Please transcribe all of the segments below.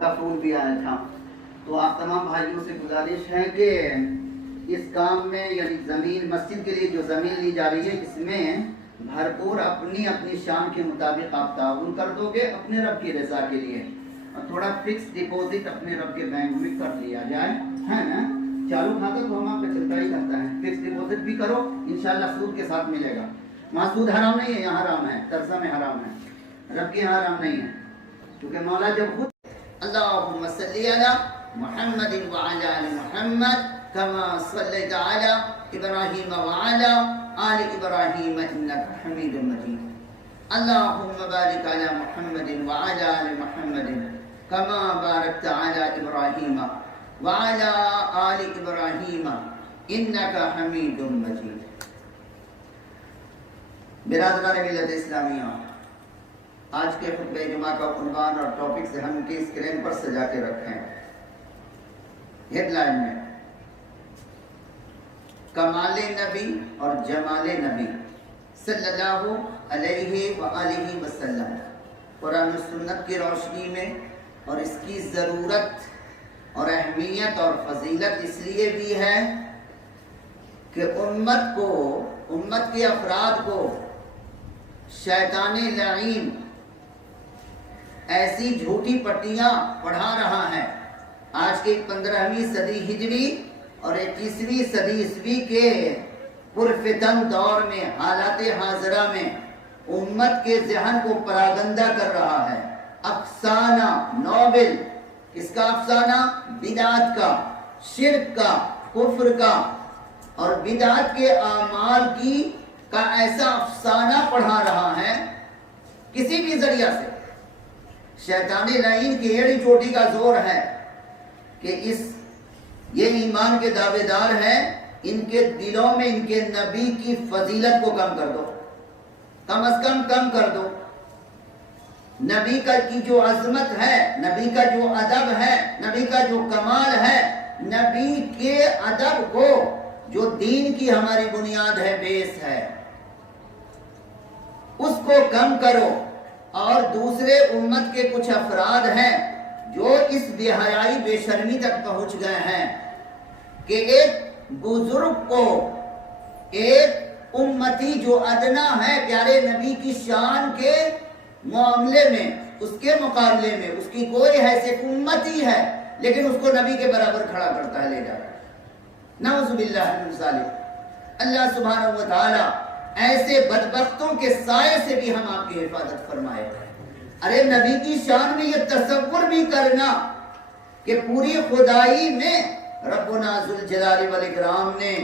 کا پھول بھی آیا تھا. تو آپ تمام بھائیوں سے گزارش ہے کہ اس کام میں یعنی زمین مسجد کے لیے جو زمین لی جا رہی ہے اس میں بھرپور اپنی اپنی شان کے مطابق آپ تعاون کر دو گے اپنے رب کی رضا کے لیے, اور تھوڑا فکس ڈپوزٹ اپنے رب کے بینک میں کر لیا جائے, ہے نا. چالو کھاتا تو ہم آپ کا چلتا ہی رہتا ہے, فکس ڈپوزٹ بھی کرو, انشاءاللہ سود کے ساتھ ملے گا. وہاں سود حرام نہیں ہے, یہاں حرام ہے, ترسا میں حرام ہے, رب کے یہاں حرام نہیں ہے. کیونکہ مولا جب خود اللہم صلی علی محمد وعلی آل محمد کما صلیت علی ابراہیم وعلی آل ابراہیم انک حمید مجید. اللہم بارک علی محمد وعلی آل محمد کما بارکت علی ابراہیم وعلی آل ابراہیم انک حمید مجید. برادران ملت اسلامیہ, آج کے خطبہ جمعہ کا عنوان اور ٹاپک سے ہم کی اسکرین پر سجا کے رکھیں. ہیڈ لائن میں کمال نبی اور جمال نبی صلی اللہ علیہ وآلہ وسلم قرآن و سنت کی روشنی میں, اور اس کی ضرورت اور اہمیت اور فضیلت اس لیے بھی ہے کہ امت کے افراد کو شیطان لعین ایسی جھوٹی پٹیاں پڑھا رہا ہے. آج کے 15ویں صدی ہجری اور 21ویں صدی عیسوی کے پرفتن دور میں, حالات حاضرہ میں امت کے ذہن کو پراگندہ کر رہا ہے. افسانہ ناول, کس کا افسانہ؟ بدعت کا, شرک کا, کفر کا اور بدعت کے اعمال کا ایسا افسانہ پڑھا رہا ہے کسی بھی ذریعہ سے. شیطان لعین کی ایڑی چوٹی کا زور ہے کہ یہ ایمان کے دعوے دار ہیں, ان کے دلوں میں ان کے نبی کی فضیلت کو کم کر دو, کم از کم کر دو. نبی کی جو عظمت ہے, نبی کا جو ادب ہے, نبی کا جو کمال ہے, نبی کے ادب کو جو دین کی ہماری بنیاد ہے, بیس ہے, اس کو کم کرو. اور دوسرے امت کے کچھ افراد ہیں جو اس بے حیائی بے شرمی تک پہنچ گئے ہیں کہ ایک بزرگ کو, ایک امتی جو ادنا ہے پیارے نبی کی شان کے معاملے میں, اس کے مقابلے میں اس کی کوئی حیثیت امتی ہے لیکن اس کو نبی کے برابر کھڑا کرتا ہے, لے جاتا ہے. نعوذ باللہ من ذالک. اللہ سبحانہ و تعالی ایسے بدبختوں کے سائے سے بھی ہم آپ کی حفاظت فرمائے. ارے نبی کی شان میں یہ تصور بھی کرنا کہ پوری خدائی میں ربنا ذوالجلال والاکرام نے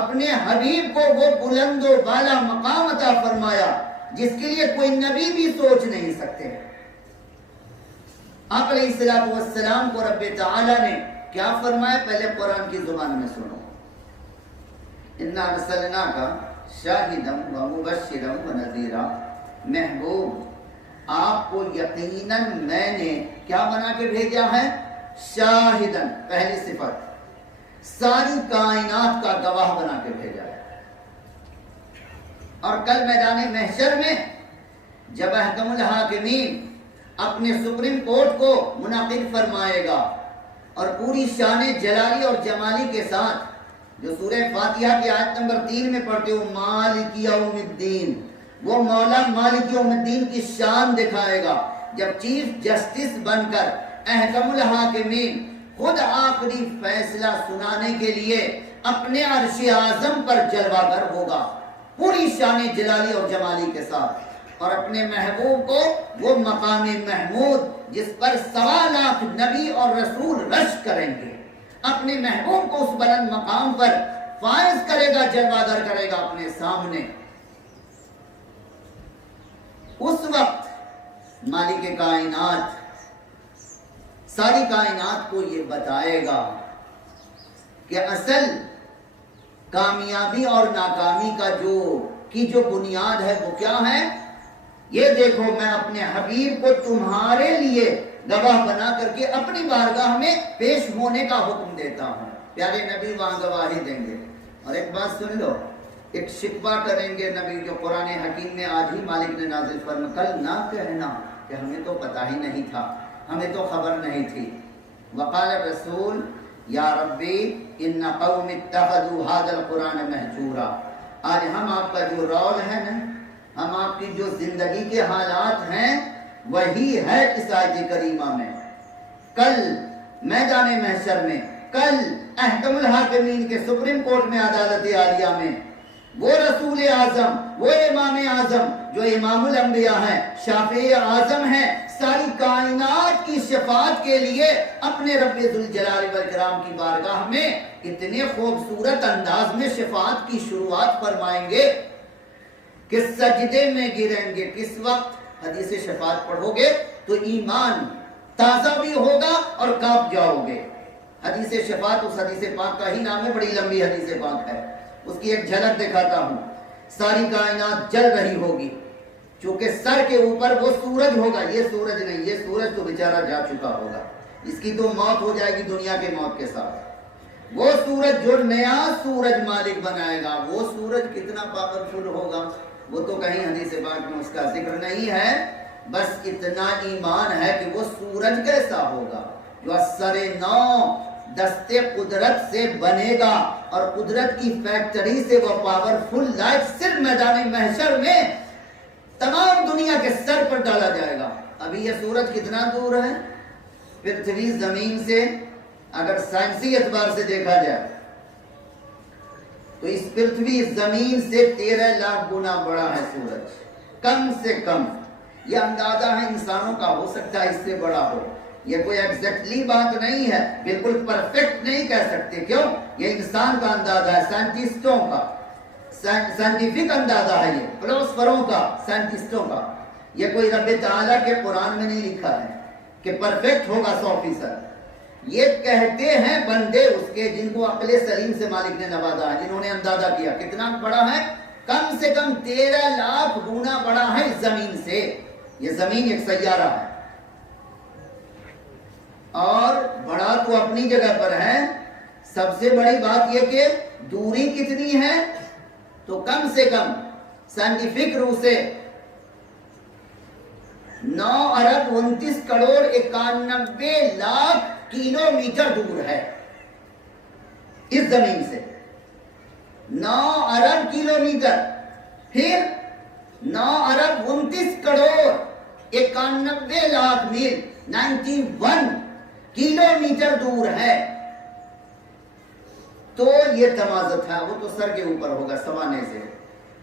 اپنے حبیب کو وہ بلند و بالا مقام عطا فرمایا جس کے لیے کوئی نبی بھی سوچ نہیں سکتے. آپ علیہ السلام کو رب تعالی نے کیا فرمایا؟ پہلے قرآن کی زبان میں سنو. انا ارسلناک شاہدا و مبشرا و نذیرا. محبوب, آپ کو یقیناً میں نے کیا بنا کے بھیجا ہے؟ شاہدن, پہلی صفت, ساری کائنات کا گواہ بنا کے بھیجا ہے. اور کل میدان محشر میں جب احکم الحاکمین اپنے سپریم کورٹ کو منعقد فرمائے گا اور پوری شان جلالی اور جمالی کے ساتھ, جو سورہ فاتحہ کی آیت نمبر 3 میں پڑھتے ہو, مالک یوم الدین, وہ مولا مالک یوم الدین کی شان دکھائے گا جب چیف جسٹس بن کر احکم الحاکمین خود آخری فیصلہ سنانے کے لیے اپنے عرش اعظم پر جلوہ گر ہوگا پوری شان جلالی اور جمالی کے ساتھ, اور اپنے محبوب کو وہ مقام محمود جس پر 1.25 لاکھ نبی اور رسول رشک کریں گے, اپنے محبوب کو اس بلند مقام پر فائز کرے گا, جلوہ گر کرے گا اپنے سامنے. اس وقت مالک کائنات ساری کائنات کو یہ بتائے گا کہ اصل کامیابی اور ناکامی کا جو بنیاد ہے وہ کیا ہے. یہ دیکھو, میں اپنے حبیب کو تمہارے لیے گواہ بنا کر کے اپنی بارگاہ میں پیش ہونے کا حکم دیتا ہوں. پیارے نبی وہاں گواہی دیں گے. اور ایک بات سن لو, ایک شکوہ کریں گے نبی جو قرآن حکیم میں آج ہی مالک نے نازل فرمایا, کل نہ کہنا کہ ہمیں تو پتہ ہی نہیں تھا, ہمیں تو خبر نہیں تھی. وقال رسول یا ربی ان قوم اتخذوا هذا القرآن مہجورا. آج ہم آپ کا جو رول ہے نا، ہم آپ کی جو زندگی کے حالات ہیں، وہی ہے اس آیت کریمہ میں. کل میدان محشر میں، کل احکم الحاکمین کے سپریم کورٹ میں، عدالت عالیہ میں، وہ رسول اعظم، وہ امام اعظم جو امام الانبیاء ہیں، شافع اعظم ہیں، ساری کائنات کی شفاعت کے لیے اپنے رب ذوالجلال والاکرام کی بارگاہ میں اتنے خوبصورت انداز میں شفاعت کی شروعات فرمائیں گے کہ سجدے میں گریں گے. کس وقت حدیث شفاعت پڑھو گے تو ایمان تازہ بھی ہوگا اور کانپ جاؤ گے. حدیث شفاعت اس حدیث پاک کا ہی نام ہے، بڑی لمبی حدیث پاک ہے. اس کی ایک جھلک دکھاتا ہوں. ساری کائنات جل رہی ہوگی، چونکہ سر کے اوپر وہ سورج ہوگا. یہ سورج نہیں، یہ سورج تو بیچارہ جا چکا ہوگا، اس کی تو موت ہو جائے گی دنیا کے موت کے ساتھ. وہ سورج جو نیا سورج مالک بنائے گا، وہ سورج کتنا پاورفل ہوگا وہ تو کہیں حدیث پاک میں اس کا ذکر نہیں ہے. بس اتنا ایمان ہے کہ وہ سورج کیسا ہوگا جو اثر نو دستے قدرت سے بنے گا، اور قدرت کی فیکٹری سے وہ پاورفل لائٹ صرف میدان محشر میں تمام دنیا کے سر پر ڈالا جائے گا. ابھی یہ سورج کتنا دور ہے پرتھوی زمین سے؟ اگر سائنسی اعتبار سے دیکھا جائے تو اس پرتھوی زمین سے 13 لاکھ گنا بڑا ہے سورج، کم سے کم. یہ اندازہ ہے انسانوں کا، ہو سکتا ہے اس سے بڑا ہو. یہ کوئی ایگزیکٹلی بات نہیں ہے، بالکل پرفیکٹ نہیں کہہ سکتے. کیوں؟ یہ انسان کا اندازہ ہے، سائنٹسٹوں کا، سائنٹیفک اندازہ ہے، یہ فلسفروں کا، سائنٹسٹوں کا. یہ کوئی رب تعالیٰ کے قرآن میں نہیں لکھا ہے کہ پرفیکٹ ہوگا 100%. یہ کہتے ہیں بندے اس کے جن کو عقل سلیم سے مالک نے نوازا ہے، جنہوں نے اندازہ کیا کتنا بڑا ہے. کم سے کم 13 لاکھ گنا بڑا ہے اس زمین سے. یہ زمین ایک سیارہ ہے، اور بڑا تو اپنی جگہ پر ہے. سب سے بڑی بات یہ کہ دوری کتنی ہے تو کم سے کم سائنٹیفک روح سے 9 ارب 29 کروڑ 91 لاکھ کلومیٹر دور ہے اس زمین سے. 9 ارب کلومیٹر، پھر 9 ارب 29 کروڑ 91 لاکھ میل 91 کلومیٹر دور ہے. تو یہ تمازت ہے، وہ تو سر کے اوپر ہوگا سوانے سے.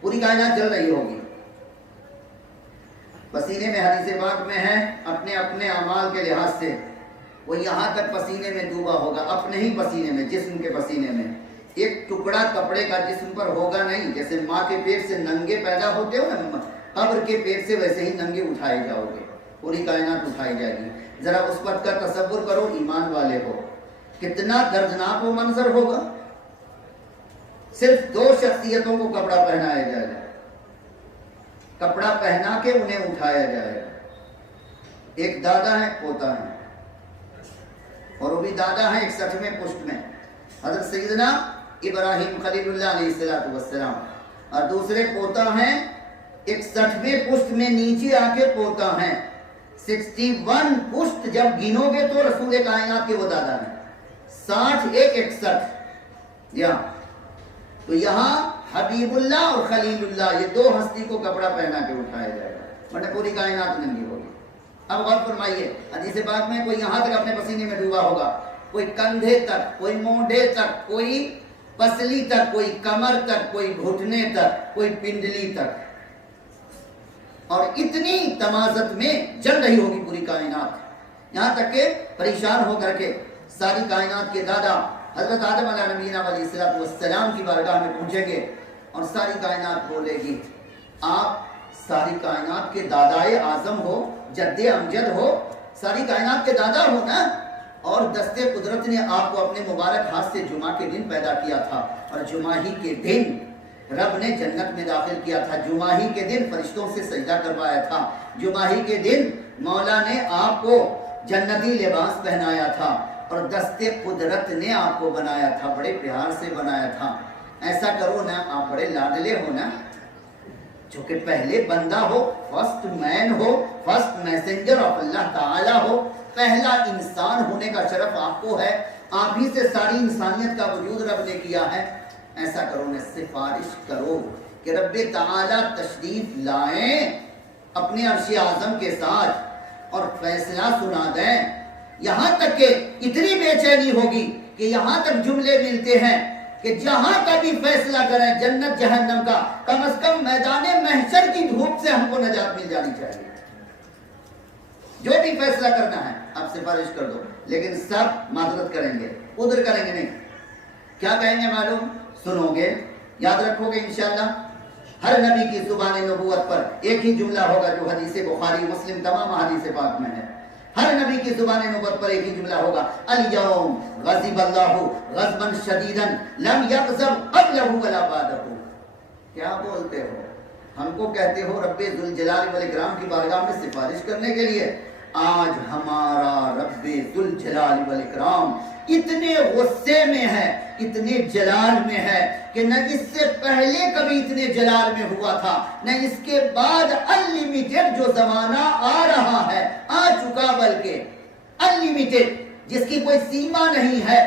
پوری کائنات جل رہی ہوگی. پسینے میں حدیث پاک میں ہے اپنے اپنے اعمال کے لحاظ سے وہ یہاں تک پسینے میں ڈوبا ہوگا، اپنے ہی پسینے میں، جسم کے پسینے میں. ایک ٹکڑا کپڑے کا جسم پر ہوگا نہیں. جیسے ماں کے پیٹ سے ننگے پیدا ہوتے ہو نا، قبر کے پیٹ سے ویسے ہی ننگے اٹھائے جاؤ گے. پوری کائنات اٹھائی جائے گی. ذرا اس وقت کا تصور کرو، ایمان والے ہو، کتنا دردناک وہ منظر ہوگا. صرف 2 شخصیتوں کو کپڑا پہنایا جائے گا، کپڑا پہنا کے انہیں اٹھایا جائے گا. ایک دادا ہے، پوتا ہے، اور وہ بھی دادا ہے 61ویں پشت میں، حضرت سیدنا ابراہیم خلیل اللہ علیہ السلام، اور دوسرے پوتا ہیں 61ویں پشت میں نیچے آ کے پوتا ہیں. 61 پشت جب گنو گے تو رسول کائنات کے وہ دادا ہیں. 60 1 61. تو یہاں حبیب اللہ اور خلیل اللہ، یہ 2 ہستی کو کپڑا پہنا کے اٹھایا جائے گا، ورنہ پوری کائنات ننگی ہوگی. اب غور فرمائیے، حدیث پاک میں کوئی یہاں تک اپنے پسینے میں ڈوبا ہوگا، کوئی کندھے تک، کوئی مونڈے تک، کوئی پسلی تک، کوئی کمر تک، کوئی گھٹنے تک، کوئی پنڈلی تک. اور اتنی تمازت میں جل رہی ہوگی پوری کائنات، یہاں تک کہ پریشان ہو کر کے ساری کائنات کے دادا حضرت آدم علیہ نبینا علیہ السلام کی بارگاہ میں پہنچیں گے، اور ساری کائنات بولے گی آپ ساری کائنات کے دادائے اعظم ہو، جد امجد ہو، ساری کائنات کے دادا ہو نا. اور دست قدرت نے آپ کو اپنے مبارک ہاتھ سے جمعہ کے دن پیدا کیا تھا، اور جمعہ ہی کے دن رب نے جنت میں داخل کیا تھا. جمعہ ہی کے دن فرشتوں سے سجدہ کروایا تھا. جمعہ ہی کے دن مولا نے آپ کو جنتی لباس پہنایا تھا، اور دست قدرت نے آپ کو بنایا تھا، بڑے پیار سے بنایا تھا. ایسا کرو نا، آپ بڑے لاڈلے ہو نا، جو کہ پہلے بندہ ہو، فرسٹ مین ہو، فرسٹ میسنجر آف اللہ تعالی ہو، پہلا انسان ہونے کا شرف آپ کو ہے، آپ ہی سے ساری انسانیت کا وجود رب نے کیا ہے۔ ایسا کرو، میں سفارش کرو کہ رب تعالی تشریف لائیں اپنے عرش اعظم کے ساتھ اور فیصلہ سنا دیں۔ یہاں تک کہ اتنی بے چینی ہوگی کہ یہاں تک جملے ملتے ہیں کہ جہاں کا بھی فیصلہ کریں جنت جہنم کا، کم از کم میدان محشر کی دھوپ سے ہم کو نجات مل جانی چاہیے۔ جو بھی فیصلہ کرنا ہے آپ سفارش کر دو، لیکن سب معذرت کریں گے، ادھر کریں گے نہیں۔ کیا کہیں گے معلوم؟ سنو گے، یاد رکھو گے انشاءاللہ۔ ہر نبی کی زبان نبوت پر ایک ہی جملہ ہوگا جو حدیث بخاری مسلم تمام حدیث پاک میں ہے۔ ہر نبی کی زبان نبوت پر ایک ہی جملہ ہوگا، الیوم غضب اللہ غضبا شدیدا لم یغضب قبلہ ولا بعدہ۔ کیا بولتے ہو؟ ہم کو کہتے ہو رب ذوالجلال والاکرام کی بارگاہ میں سفارش کرنے کے لیے۔ آج ہمارا رب ذوالجلال والاکرام اتنے غصے میں ہے، اتنے جلال میں ہے کہ نہ اس سے پہلے کبھی اتنے جلال میں ہوا تھا، نہ اس کے بعد انلیمیٹڈ جو زمانہ آ رہا ہے، آ چکا، بلکہ انلیمیٹڈ جس کی کوئی سیما نہیں ہے۔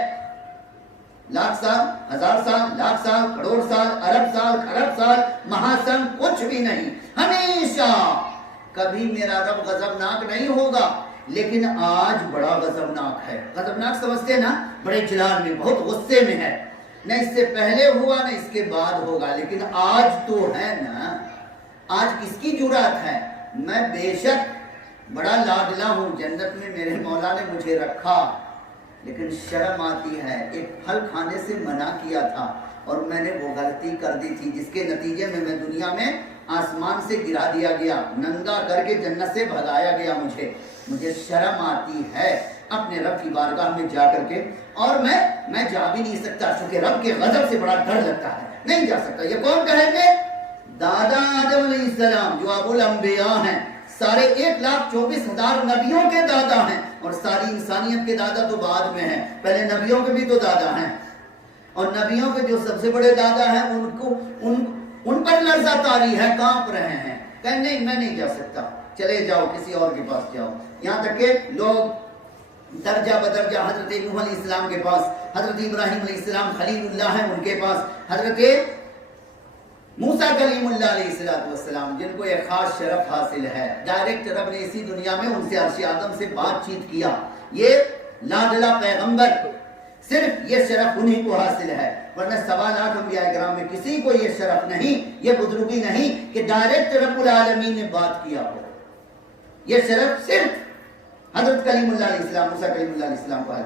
لاکھ سال، ہزار سال، لاکھ سال، کروڑ سال، ارب سال، خرب سال، مہاسن، کچھ بھی نہیں، ہمیشہ کبھی میرا رب غضبناک نہیں ہوگا، لیکن آج بڑا غضبناک ہے۔ غضبناک سمجھتے ہیں نا، بڑے جلال میں، بہت غصے میں ہے، نہ اس سے پہلے ہوا نہ اس کے بعد ہوگا، لیکن آج تو ہے نا۔ آج کس کی جرات ہے؟ میں بے شک بڑا لاڈلا ہوں، جنت میں میرے مولا نے مجھے رکھا، لیکن شرم آتی ہے۔ ایک پھل کھانے سے منع کیا تھا اور میں نے وہ غلطی کر دی تھی، جس کے نتیجے میں دنیا میں آسمان سے گرا دیا گیا، ننگا کر کے جنت سے بھگایا گیا۔ مجھے شرم آتی ہے اپنے رب کی بارگاہ میں جا کر کے، اور میں جا بھی نہیں سکتا، چونکہ رب کے غضب سے بڑا ڈر لگتا ہے، نہیں جا سکتا۔ یہ کون کہیں گے؟ دادا آدم علیہ السلام جو ابو الانبیاء ہیں، سارے 1,24,000 نبیوں کے دادا ہیں، اور ساری انسانیت کے دادا تو بعد میں ہیں، پہلے نبیوں کے بھی تو دادا ہیں، اور نبیوں کے جو سب سے بڑے دادا ہیں ان پر لرزہ طاری ہے، کانپ رہے ہیں، کہ نہیں میں نہیں جا سکتا، چلے جاؤ کسی اور کے پاس جاؤ۔ یہاں تک کہ لوگ درجہ بدرجہ حضرت نوح علیہ السلام کے پاس، حضرت ابراہیم علیہ السلام خلیل اللہ ہیں ان کے پاس، حضرت موسیٰ کلیم اللہ علیہ السلام جن کو ایک خاص شرف حاصل ہے، ڈائریکٹ رب نے اسی دنیا میں ان سے عرش اعظم سے بات چیت کیا۔ یہ لاڈلا پیغمبر، صرف یہ شرف انہی کو حاصل ہے، ورنہ 1.25 لاکھ انبیاء کرام میں کسی کو یہ شرف نہیں، یہ بزرگی نہیں کہ ڈائریکٹ رب العالمین نے بات کیا ہو۔ یہ شرف صرف حضرت کلیم اللہ علیہ السلام، موسیٰ کلیم اللہ علیہ السلام کو ہے۔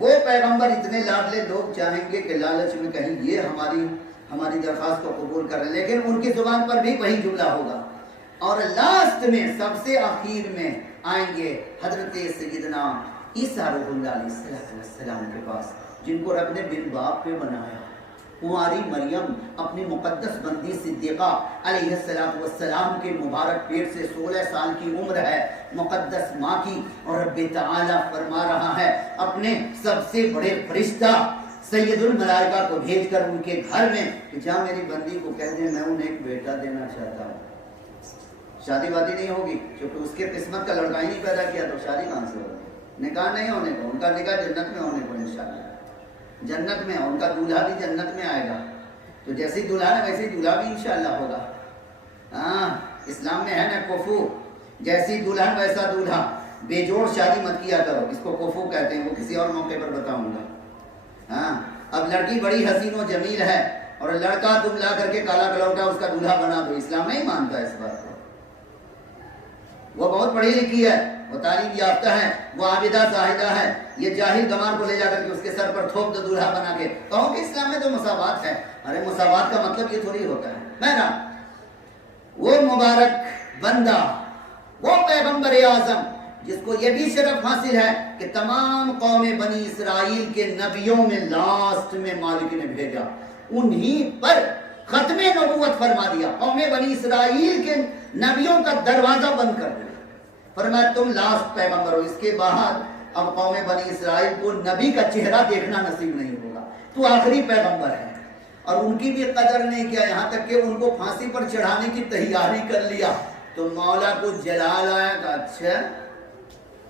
وہ پیغمبر اتنے لاڈلے، لوگ چاہیں گے کہ لالچ میں کہیں یہ ہماری درخواست کو قبول کر رہے ہیں، لیکن ان کی زبان پر بھی وہی جملہ ہوگا۔ اور لاسٹ میں، سب سے آخر میں آئیں گے حضرت سیدنا عیسیٰ روح اللہ علیہ السلام کے پاس، جن کو رب نے بن باپ پہ بنایا۔ کنواری مریم اپنی مقدس بندی صدیقہ علیہ السلام کے مبارک پیٹ سے 16 سال کی عمر ہے، مقدس ماں کی، اور رب تعالیٰ فرما رہا ہے اپنے سب سے بڑے فرشتہ سید الملائکہ کو بھیج کر ان کے گھر میں کہ جہاں میری بندی کو کہہ دیں میں انہیں ایک بیٹا دینا چاہتا ہوں۔ شادی وادی نہیں ہوگی، کیونکہ اس کے قسمت کا لڑکا ہی نہیں پیدا کیا، تو شادی کہاں سے ہوگی؟ نکاح نہیں ہونے کو، ان کا نکاح جنت میں ہونے کو انشاءاللہ، جنت میں، ان کا دولہا بھی جنت میں آئے گا، تو جیسی دولہا ہے ویسی دولہا بھی انشاءاللہ ہوگا۔ ہاں، اسلام میں ہے نا کفو، جیسی دلہن ویسا دولہا، بے جوڑ شادی مت کیا کرو، اس کو کفو کہتے ہیں، وہ کسی اور موقع پر بتاؤں گا۔ ہاں، اب لڑکی بڑی حسین و جمیل ہے اور لڑکا تم لا کر کے کالا کلوٹا اس کا دولہا بنا دو، اسلام نہیں مانتا اس بات کو۔ وہ بہت پڑھی لکھی ہے، وہ تعلیم یافتہ ہے، وہ عابدہ زاہدہ ہے، یہ جاہل گمار کو لے جا کر کے اس کے سر پر تھوپ دو دولہا بنا کے، کہو کہ اسلام میں تو مساوات ہے۔ ارے مساوات کا مطلب یہ تھوڑی ہوتا ہے۔ بہرحال وہ مبارک بندہ، وہ پیغمبر اعظم جس کو یہ بھی شرف حاصل ہے کہ تمام قوم بنی اسرائیل کے نبیوں میں لاسٹ میں مالک نے بھیجا، انہی پر ختم نبوت فرما دیا، قوم بنی اسرائیل کے نبیوں کا دروازہ بند کر دیا، فرمایا تم لاسٹ پیغمبر ہو، اس کے بعد اب قوم بنی اسرائیل کو نبی کا چہرہ دیکھنا نصیب نہیں ہوگا، تو آخری پیغمبر ہے۔ اور ان کی بھی قدر نہیں کیا، یہاں تک کہ ان کو پھانسی پر چڑھانے کی تیاری کر لیا، تو مولا کو جلال آیا کہ اچھا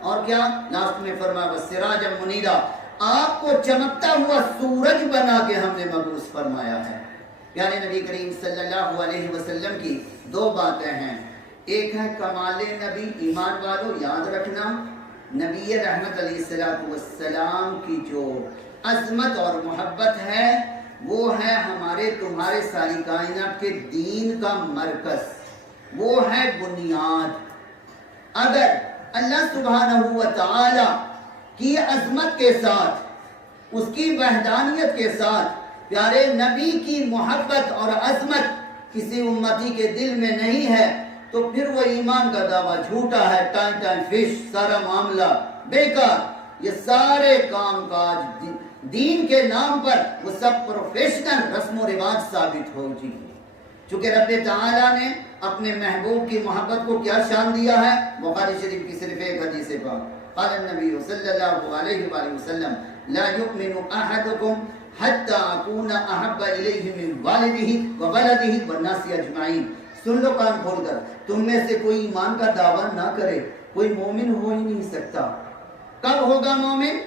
اور کیا لاسٹ میں فرمایا وسراجا منیرا، آپ کو چمکتا ہوا سورج بنا کے ہم نے مبعوث فرمایا ہے۔ پیارے نبی کریم صلی اللہ علیہ وسلم کی دو باتیں ہیں، ایک ہے کمال نبی، ایمان والو یاد رکھنا، نبی رحمت علیہ السلام کی جو عظمت اور محبت ہے وہ ہے ہمارے تمہارے ساری کائنات کے دین کا مرکز، وہ ہے بنیاد۔ اگر اللہ سبحانہ و تعالی کی عظمت کے ساتھ، اس کی وحدانیت کے ساتھ پیارے نبی کی محبت اور عظمت کسی امتی کے دل میں نہیں ہے تو پھر وہ ایمان کا دعویٰ جھوٹا ہے، ٹائم فش، سارا معاملہ بیکار، یہ سارے کام کاج دین کے نام پر وہ سب پروفیشنل رسم و رواج ثابت ہو جی۔ چونکہ رب تعالیٰ نے اپنے محبوب کی محبت کو کیا شان دیا ہے، بخاری شریف کی صرف ایک حدیث پاک، قال النبی صلی اللہ علیہ وآلہ وسلم لا یؤمن احدکم حتی اکون احب الیہ من والدہ وولدہ والناس اجمعین۔ سن لو کان کھول کر، تم میں سے کوئی ایمان کا دعویٰ نہ کرے، کوئی مومن ہو ہی نہیں سکتا۔ کب ہوگا مومن؟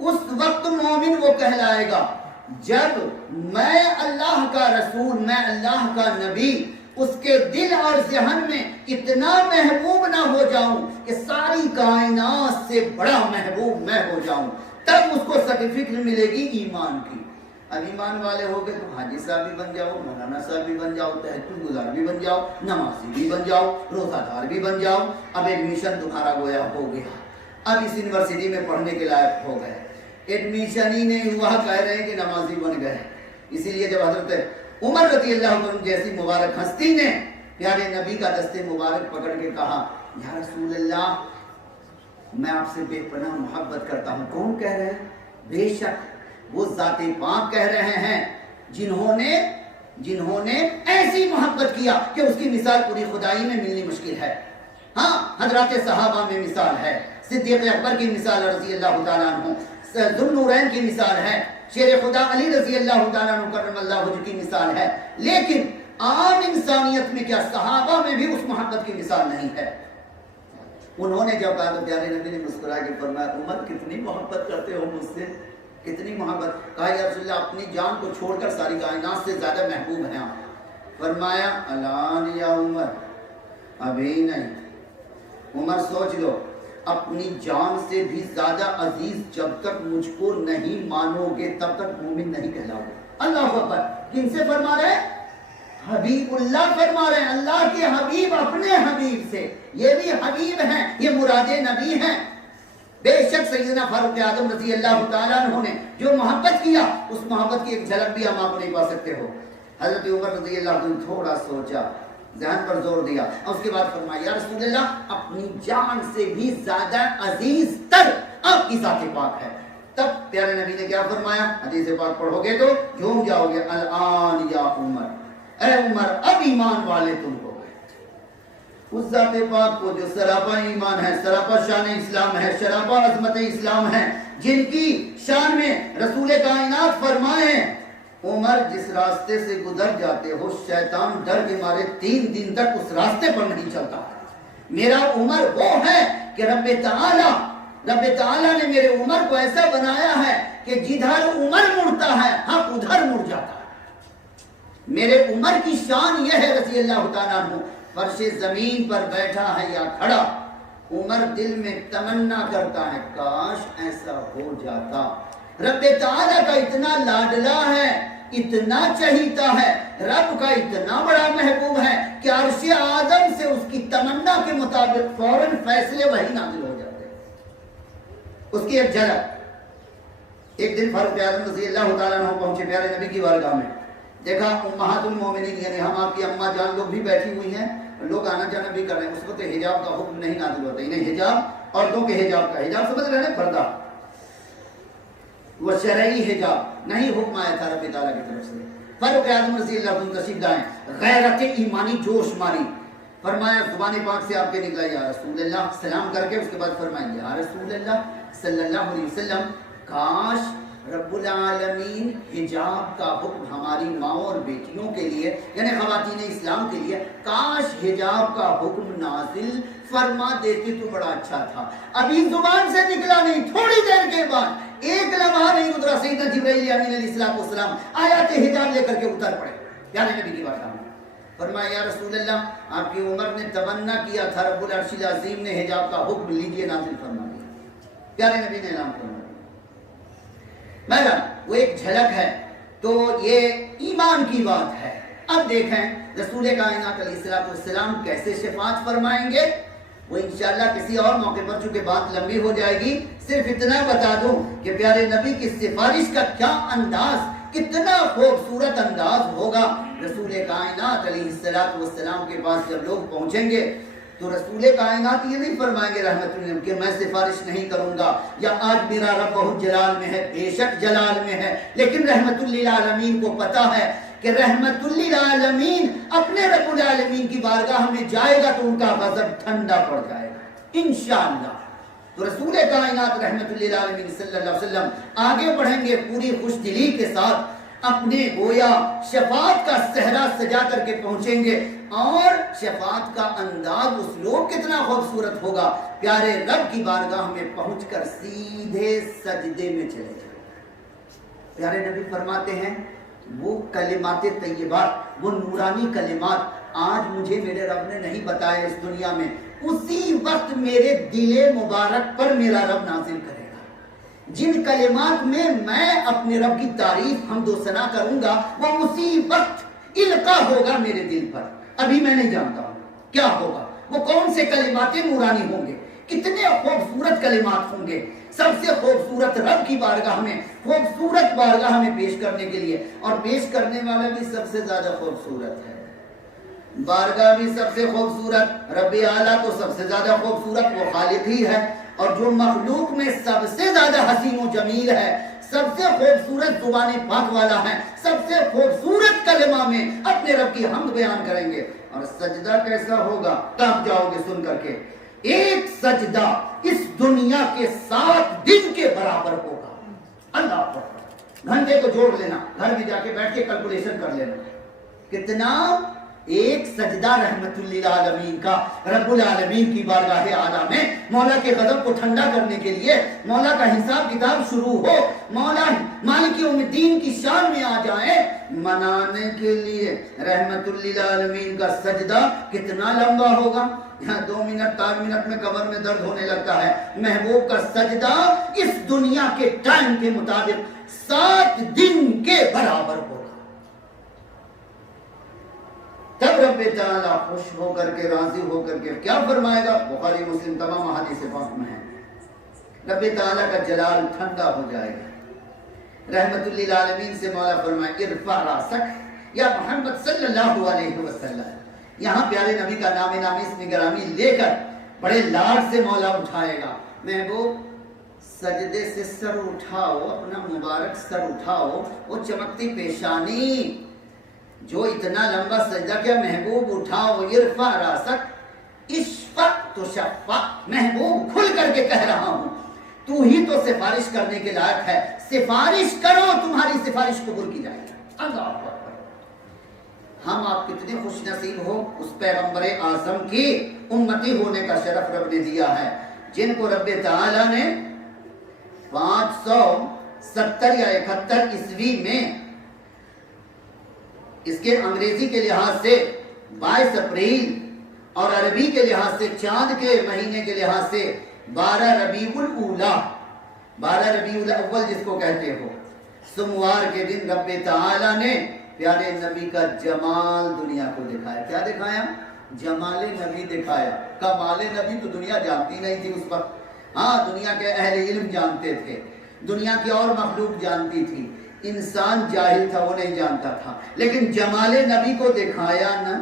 اس وقت مومن وہ کہلائے گا جب میں اللہ کا رسول، میں اللہ کا نبی اس کے دل اور ذہن میں اتنا محبوب نہ ہو جاؤں کہ ساری کائنات سے بڑا محبوب میں ہو جاؤں، تب اس کو سرٹیفکیٹ ملے گی ایمان کی۔ اب ایمان والے ہو گئے تو حاجی صاحب بھی بن جاؤ، مولانا صاحب بھی بن جاؤ، تہجد گزار بھی بن جاؤ، نمازی بھی بن جاؤ، روزہ دار بھی بن جاؤ، اب ایڈمیشن تمہارا گویا ہو گیا، اب اس یونیورسٹی میں پڑھنے کے لائق ہو گئے، ایڈمیشن ہی نہیں ہوا، کہہ رہے ہیں کہ نمازی بن گئے۔ اسی لیے جب حضرت عمر رضی اللہ عنہ جیسی مبارک ہستی نے پیارے نبی کا دستے مبارک پکڑ کے کہا یا رسول اللہ میں آپ سے بے پناہ محبت کرتا ہوں۔ کون کہہ رہے ہیں؟ بے شک وہ ذات پاک کہہ رہے ہیں جنہوں نے ایسی محبت کیا کہ اس کی مثال پوری خدائی میں ملنی مشکل ہے۔ ہاں حضرات صحابہ میں مثال ہے، صدیق اکبر کی مثال رضی اللہ تعالیٰ عنہ، ذوالنورین کی مثال ہے، شیر خدا علی رضی اللہ تعالیٰ عنہ کرم اللہ وجہ کی مثال ہے، لیکن عام انسانیت میں کیا صحابہ میں بھی اس محبت کی مثال نہیں ہے۔ انہوں نے جب کہا تو پیارے نبی نے مسکرا کے فرمایا عمر کتنی محبت کرتے ہو مجھ سے، کتنی محبت؟ کہا یا رسول اللہ اپنی جان کو چھوڑ کر ساری کائنات سے زیادہ محبوب ہیں آپ۔ فرمایا الان یا عمر، ابھی نہیں عمر، سوچ لو اپنی جان سے بھی زیادہ عزیز جب تک مجھ کو نہیں مانو گے تب تک مومن نہیں کہلاؤ گے۔ اللہ اکبر، کن سے فرما رہے ہیں؟ حبیب اللہ فرما رہے ہیں، اللہ کے حبیب اپنے حبیب سے، یہ بھی حبیب ہیں، یہ مراد نبی ہیں۔ بے شک سیدنا فاروق اعظم رضی اللہ تعالیٰ عنہ نے جو محبت کیا اس محبت کی ایک جھلک بھی ہم آپ نہیں پا سکتے ہو۔ حضرت عمر رضی اللہ عنہ تھوڑا سوچا، ذہن پر زور دیا اور اس کے بعد فرمایا یا رسول اللہ اپنی جان سے بھی زیادہ عزیز تر آپ کی ذات پاک ہے۔ تب پیارے نبی نے کیا فرمایا؟ حدیث پاک پڑھو گے تو جھوم جاؤ گے، الان یا عمر، اے عمر اب ایمان والے تم ہو گئے۔ اس ذات پاک کو جو سراپا ایمان ہے، سراپا شان اسلام ہے، سراپا عظمت اسلام ہے، جن کی شان میں رسول کائنات فرمائے عمر جس راستے سے گزر جاتے ہو شیطان ڈر کے مارے 3 دن تک اس راستے پر نہیں چلتا۔ میرا عمر وہ ہے کہ رب تعالیٰ نے میرے عمر کو ایسا بنایا ہے کہ جدھر عمر مڑتا ہے حق ادھر مڑ جاتا ہے۔ میرے عمر کی شان یہ ہے رضی اللہ تعالیٰ عنہ، فرش زمین پر بیٹھا ہے یا کھڑا، عمر دل میں تمنا کرتا ہے کاش ایسا ہو جاتا۔ رب تعالیٰ کا اتنا لاڈلا ہے، اتنا چہیتا ہے، رب کا اتنا بڑا محبوب ہے کہ عرش آدم سے اس کی تمنا کے مطابق فوراً فیصلے وہی نازل ہو جاتے ہیں۔ اس کی ایک جھلک، ایک دن فاروق اعظم رضی اللہ تعالیٰ عنہ پہنچے پیارے نبی کی بارگاہ میں، دیکھا امہات المومنین یعنی ہم آپ کی اماں جان لوگ بھی بیٹھی ہوئی ہیں، لوگ آنا جانا بھی کر رہے ہیں۔ اس وقت حجاب کا حکم نہیں نازل ہوتا، انہیں حجاب عورتوں کے حجاب کا، حجاب سمجھ رہے ہیں پردہ، وہ شرعی حجاب نہیں حکم آیا تھا رب تعالیٰ کی طرف سے۔ فاروق اعظم رضی اللہ عنہ تشریف لائے، غیرت ایمانی جوش ماری، فرمایا زبان پاک سے آپ کے نکلا یا رسول اللہ، سلام کر کے اس کے بعد فرمایا یا رسول اللہ صلی اللہ علیہ وسلم کاش رب العالمین حجاب کا حکم ہماری ماؤں اور بیٹیوں کے لیے یعنی خواتین اسلام کے لیے کاش حجاب کا حکم نازل فرما دیتے تو بڑا اچھا تھا. ابھی زبان سے نکلا نہیں, تھوڑی دیر کے بعد ایک لمحہ نہیں گزرا سیدنا جبرائیل امین علیہ السلام آیات حجاب لے کر کے اتر پڑے پیارے نبی کی بات. فرمایا یا رسول اللہ آپ کی عمر نے تمنا کیا تھا, رب العرش العظیم نے حجاب کا حکم لیجئے نازل فرما دیا. پیارے نبی نے اعلان فرما دیا. میرا وہ ایک جھلک ہے تو یہ ایمان کی بات ہے. اب دیکھیں رسول کائنات علیہ السلام کیسے شفاعت فرمائیں گے, وہ انشاءاللہ کسی اور موقع پر, چونکہ بات لمبی ہو جائے گی. صرف اتنا بتا دوں کہ پیارے نبی کی سفارش کا کیا انداز, کتنا خوبصورت انداز ہوگا. رسول کائنات علیہ السلام کے پاس جب لوگ پہنچیں گے تو رسول کائنات یہ نہیں فرمائیں گے رحمت اللہ کہ میں سفارش نہیں کروں گا یا آج میرا رب بہت جلال میں ہے. بے شک جلال میں ہے, لیکن رحمت للعالمین کو پتا ہے کہ رحمت للعالمین اپنے رب العالمین کی بارگاہ میں جائے گا تو ان کا غضب ٹھنڈا پڑ جائے گا انشاءاللہ. تو رسول کائنات رحمت للعالمین صلی اللہ علیہ وسلم آگے بڑھیں گے پوری خوش دلی کے ساتھ, اپنے گویا شفاعت کا صحرا سجا کر کے پہنچیں گے. اور شفاعت کا انداز اس لوگ کتنا خوبصورت ہوگا, پیارے رب کی بارگاہ میں پہنچ کر سیدھے سجدے میں چلے جائیں. پیارے نبی فرماتے ہیں وہ کلمات طیبات, وہ نورانی کلمات آج مجھے میرے رب نے نہیں بتائے اس دنیا میں, اسی وقت میرے دل مبارک پر میرا رب نازل کرے گا. جن کلمات میں میں اپنے رب کی تعریف حمد و ثنا کروں گا وہ اسی وقت القا ہوگا میرے دل پر. ابھی میں نہیں جانتا ہوں کیا ہوگا, وہ کون سے کلمات نورانی ہوں گے, کتنے خوبصورت کلمات ہوں گے. سب سے خوبصورت رب کی بارگاہ میں, خوبصورت بارگاہ میں پیش کرنے کے لیے, اور پیش کرنے والا بھی سب سے زیادہ خوبصورت ہے, بارگاہ بھی سب سے خوبصورت, رب اعلیٰ تو سب سے زیادہ خوبصورت وہ خالق ہی ہے. اور جو مخلوق میں سب سے زیادہ حسین و جمیل ہے, سب سے خوبصورت زبان پاک والا ہے, سب سے خوبصورت کلمہ میں اپنے رب کی حمد بیان کریں گے. اور سجدہ کیسا ہوگا کب جاؤ گے سن کر کے, ایک سجدہ اس دنیا کے 7 دن کے برابر ہوگا. اللہ اکبر. گھنٹے کو جوڑ لینا, گھر میں جا کے بیٹھ کے کیلکولیشن کر لینا کتنا ایک سجدہ رحمت للعالمین کا رب العالمین کی بارگاہ اعلیٰ میں مولا کے غضب کو ٹھنڈا کرنے کے لیے, مولا کا حساب کتاب شروع ہو, مولا مالک یوم الدین کی شان میں آ جائیں, منانے کے لیے رحمت للعالمین کا سجدہ کتنا لمبا ہوگا. یہاں 2 منٹ 4 منٹ میں کمر میں درد ہونے لگتا ہے. محبوب کا سجدہ اس دنیا کے ٹائم کے مطابق 7 دن کے برابر ہوگا. تب رب تعالیٰ خوش ہو کر کے, راضی ہو کر کے کیا فرمائے گا, بخاری مسلم تمام احادیث پاک میں ہے. رب تعالیٰ کا جلال ٹھنڈا ہو جائے گا. رحمت للعالمین سے مولا فرمائے ارفع راسک یا محمد صلی اللہ علیہ وسلم. یہاں پیارے نبی کا نام نامیس نگرامی لے کر بڑے لاڈ سے مولا اٹھائے گا. محبوب سجدے سے سر اٹھاؤ, اپنا مبارک سر اٹھاؤ, وہ چمکتی پیشانی جو اتنا لمبا سجدہ کیا, محبوب اٹھاؤ. ارفع راسک اشفع تشفع. محبوب کھل کر کے کہہ رہا ہوں تو ہی تو سفارش کرنے کے لائق ہے, سفارش کرو تمہاری سفارش قبول کی جائے گی. اللہ اکبر. ہم آپ کتنے خوش نصیب ہو, اس پیغمبر اعظم کی امتی ہونے کا شرف رب نے دیا ہے, جن کو رب تعالیٰ نے 570 یا 71 عیسوی میں, اس کے انگریزی کے لحاظ سے 22 اپریل اور عربی کے لحاظ سے چاند کے مہینے کے لحاظ سے 12 ربیع الاولیٰ, 12 ربیع الاول جس کو کہتے ہو, سوموار کے دن رب تعالیٰ نے پیارے نبی کا جمال دنیا کو دکھایا. کیا دکھایا؟ جمال نبی دکھایا. کمال نبی تو دنیا جانتی نہیں تھی اس وقت. ہاں دنیا کے اہل علم جانتے تھے, دنیا کی اور مخلوق جانتی تھی, انسان جاہل تھا وہ نہیں جانتا تھا, لیکن جمال نبی کو دکھایا نا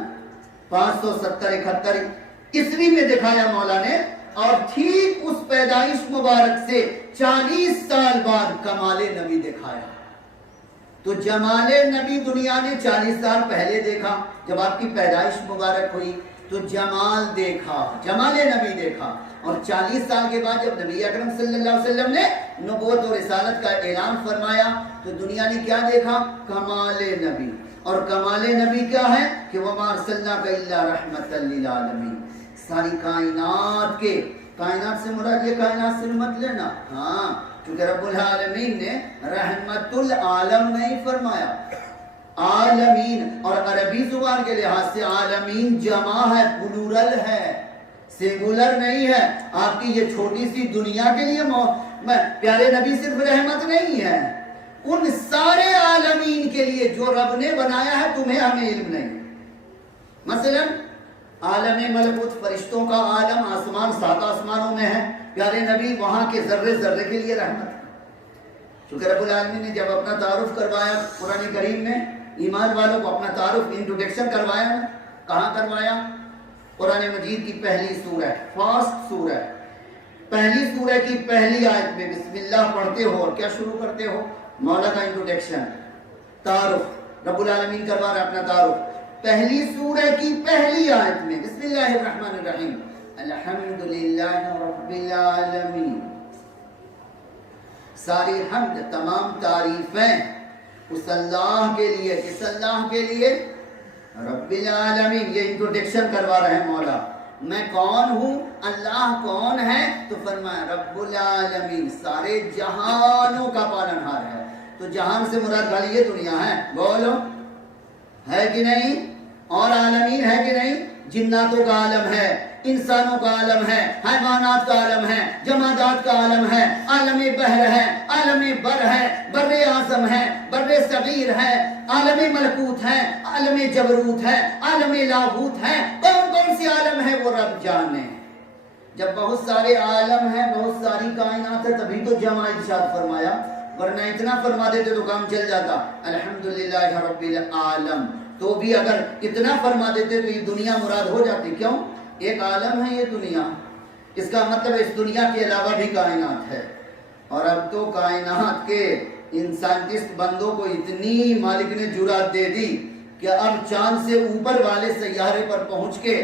570-71 عیسوی میں دکھایا مولا نے. اور ٹھیک اس پیدائش مبارک سے 40 سال بعد کمال نبی دکھایا. تو جمال نبی دنیا نے 40 سال پہلے دیکھا, جب آپ کی پیدائش مبارک ہوئی تو جمال دیکھا, جمال نبی دیکھا. اور 40 سال کے بعد جب نبی اکرم صلی اللہ علیہ وسلم نے نبوت اور رسالت کا اعلان فرمایا تو دنیا نے کیا دیکھا؟ کمال نبی. اور کمال نبی کیا ہے کہ وَمَا أَرْسَلْنَاكَ إِلَّا رَحْمَةً لِّلْعَالَمِينَ. ساری کائنات کے، کائنات سے مراد یہ کائنات سے مت لینا، ہاں کیونکہ رب العالمین نے رحمت العالم نہیں فرمایا، عالمین. اور عربی زبان کے لحاظ سے عالمین جمع ہے، پلورل ہے، سنگولر نہیں ہے. آپ کی یہ چھوٹی سی دنیا کے لیے پیارے نبی صرف رحمت نہیں ہے، ان سارے عالمین کے لیے جو رب نے بنایا ہے، تمہیں ہمیں علم نہیں. مثلا عالم ملکوت، فرشتوں کا عالم، آسمان 7 آسمانوں میں ہے، پیارے نبی وہاں کے ذرے ذرے کے لیے رحمت. چونکہ رب العالمین نے جب اپنا تعارف کروایا قرآن کریم میں، ایمان والوں کو اپنا تعارف، انٹروڈکشن کروایا نا، کہاں کروایا؟ قرآن مجید کی پہلی سورہ، فرسٹ سورہ، پہلی سورہ کی پہلی آیت میں بسم اللہ پڑھتے ہو اور کیا شروع کرتے ہو؟ مولا کا انٹروڈکشن، تعارف. رب العالمین کروا رہا اپنا تعارف. پہلی سورہ کی پہلی آیت میں بسم اللہ الرحمن الرحیم، الحمدللہ رب العالمین. ساری حمد، تمام تعریفیں اس اللہ کے لیے، کس اللہ کے لیے؟ رب العالمین. یہ انٹروڈکشن کروا رہے ہیں مولا. میں کون ہوں؟ اللہ کون ہے؟ تو فرمایا رب العالمین، سارے جہانوں کا پالنہار ہے. تو جہان سے مراد والی یہ دنیا ہے، بولو ہے کہ نہیں؟ اور عالمین ہے کہ نہیں؟ جناتوں کا عالم ہے، انسانوں کا عالم ہے، حیوانات کا عالم ہے، جمادات کا عالم ہے، عالم بحر ہے، عالم بر ہے، بر اعظم ہے، بر صغیر ہے، عالم ملکوت ہے، عالم جبروت ہے، عالم لاہوت ہے. کون کون سی عالم ہے وہ رب جانے. جب بہت سارے عالم ہیں، بہت ساری کائنات ہے، تبھی تو جمع ارشاد فرمایا، ورنہ اتنا فرما دیتے تو کام چل جاتا. الحمدللہ رب العالم، تو بھی اگر اتنا فرما دیتے تو یہ دنیا مراد ہو جاتی. کیوں؟ ایک عالم ہے یہ دنیا، اس کا مطلب اس دنیا کے علاوہ بھی کائنات ہے. اور اب تو کائنات کے ان سائنٹسٹ بندوں کو اتنی مالک نے جرات دے دی کہ اب چاند سے اوپر والے سیارے پر پہنچ کے،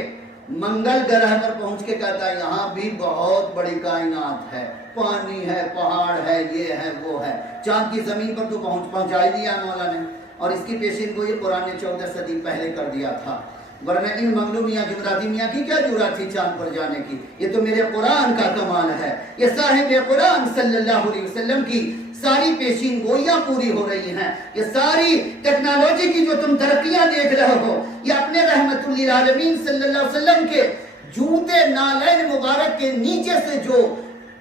منگل گرہ پر پہنچ کے کہتا ہے یہاں بھی بہت بڑی کائنات ہے، پانی ہے، پہاڑ ہے، یہ ہے وہ ہے. چاند کی زمین پر تو پہنچا ہی دیا مولا نے. اور اس کی پیشین کو یہ قرآن نے 14 صدی پہلے کر دیا تھا، ورنہ ان منگلو میاں جمراتی میاں کی کیا جرات تھی چاند پر جانے کی؟ یہ تو میرے قرآن کا کمال ہے. یہ صاحب قرآن صلی اللہ علیہ وسلم کی ساری پیشین گوئیاں پوری ہو رہی ہیں. یہ ساری ٹیکنالوجی کی جو تم ترقیاں دیکھ رہے ہو، یہ اپنے رحمت للعالمین صلی اللہ علیہ وسلم کے جوتے نالین مبارک کے نیچے سے جو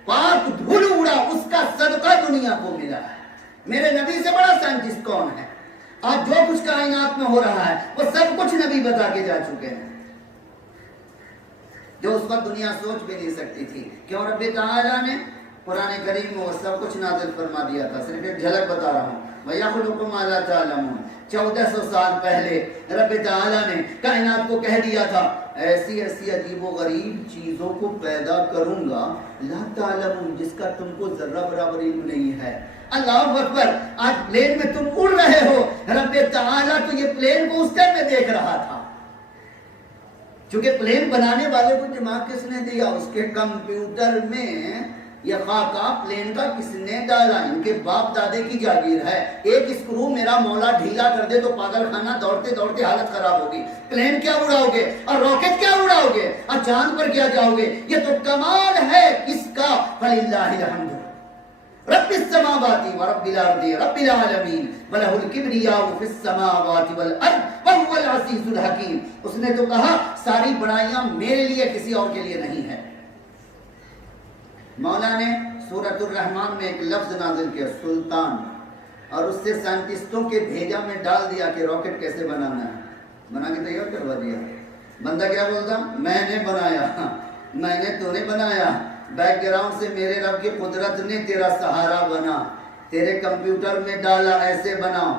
پاک دھول اڑا، اس کا صدقہ دنیا کو ملا ہے. میرے نبی سے بڑا سائنٹسٹ کون ہے؟ آج جو کچھ کائنات میں ہو رہا ہے وہ سب کچھ نبی بتا کے جا چکے ہیں، جو اس وقت دنیا سوچ بھی نہیں سکتی تھی. کیوں؟ رب تعالیٰ نے قرآن کریم میں وہ سب کچھ نازل فرما دیا تھا. صرف ایک جھلک بتا رہا ہوں. وَيَخْلُقُ مَا لَا تَعْلَمُونَ. 1400 سال پہلے رب تعالیٰ نے کائنات کو کہہ دیا تھا ایسی ایسی عجیب و غریب چیزوں کو پیدا کروں گا لا تعلمون، جس کا تم کو ذرہ برابر علم نہیں ہے. اللہ اکبر. آج پلین میں تم اڑ رہے ہو، رب تعالیٰ تو یہ پلین کو اس ٹائم میں دیکھ رہا تھا. چونکہ پلین بنانے والے کو دماغ کس نے دیا؟ اس کے کمپیوٹر میں یہ خاکہ پلین کا کس نے ڈالا؟ ان کے باپ دادے کی جاگیر ہے. ایک اسکرو میرا مولا ڈھیلا کر دے تو پاگل خانہ دوڑتے دوڑتے حالت خراب ہوگی. پلین کیا اڑاؤ گے اور راکٹ کیا اڑاؤ گے اور چاند پر کیا جاؤ گے؟ یہ تو کمال ہے اس کا. فللہ الحمد رب السماوات ورب الارض رب العالمین وله الکبریاء فی السماوات والارض وهو العزیز الحکیم. اس نے تو کہا ساری بڑائیاں میرے لیے، کسی اور کے لیے نہیں ہے. مولا نے سورۃ الرحمن میں ایک لفظ نازل کیا، سلطان، اور اس سے سائنٹسٹوں کے بھیجا میں ڈال دیا کہ راکٹ کیسے بنانا ہے. بنا کے تیار کروا دیا. بندہ کیا بولتا؟ میں نے بنایا، میں نے تو نے بنایا. بیک گراؤنڈ سے میرے رب کی قدرت نے تیرا سہارا بنا، تیرے کمپیوٹر میں ڈالا ایسے بناؤ.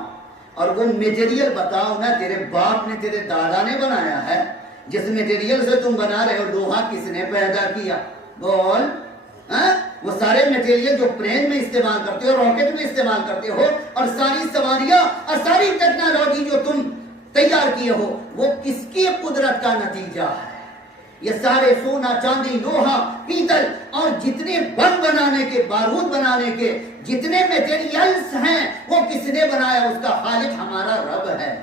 اور وہ میٹیریل بتاؤ نا، تیرے باپ نے تیرے دادا نے بنایا ہے. جس میٹیریل سے تم بنا رہے ہو، لوہا کس نے پیدا کیا؟ بول. وہ سارے میٹیریل جو پلین میں استعمال کرتے ہو، راکٹ میں استعمال کرتے ہو، اور ساری سواریاں اور ساری ٹیکنالوجی جو تم تیار کیے ہو، وہ کس کی قدرت کا نتیجہ ہے؟ یہ سارے سونا چاندی لوہا پیتل اور جتنے بم بنانے کے بارود بنانے کے جتنے میٹیریلز ہیں وہ کس نے بنایا؟ اس کا خالق ہمارا رب ہے.